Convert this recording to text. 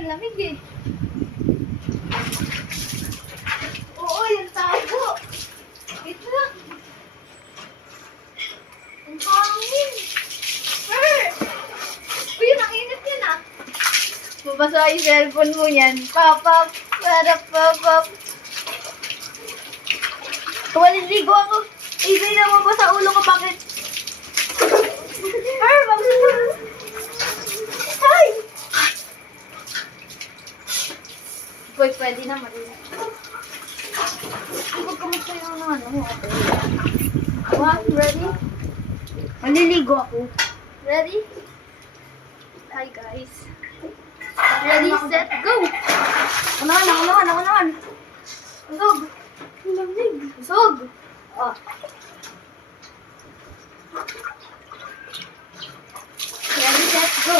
ang lamig eh. Oo, yung tabo. Ito lang. Ang hangin. Uy, ang init yan ah. Mabasa yung cellphone mo yan. Papap, parap, papap. Waliligo ako. Isay na mabasa ulo ko, bakit? Ay! Boy, pwede na marinig. Ikaw kamusta yung ano mo? What? Ready? Maliligo ako. Ready? Hi guys. Ready, set, go! Ako naman. Usog. Ang lamig. Usog. Oh. Ready, set, go!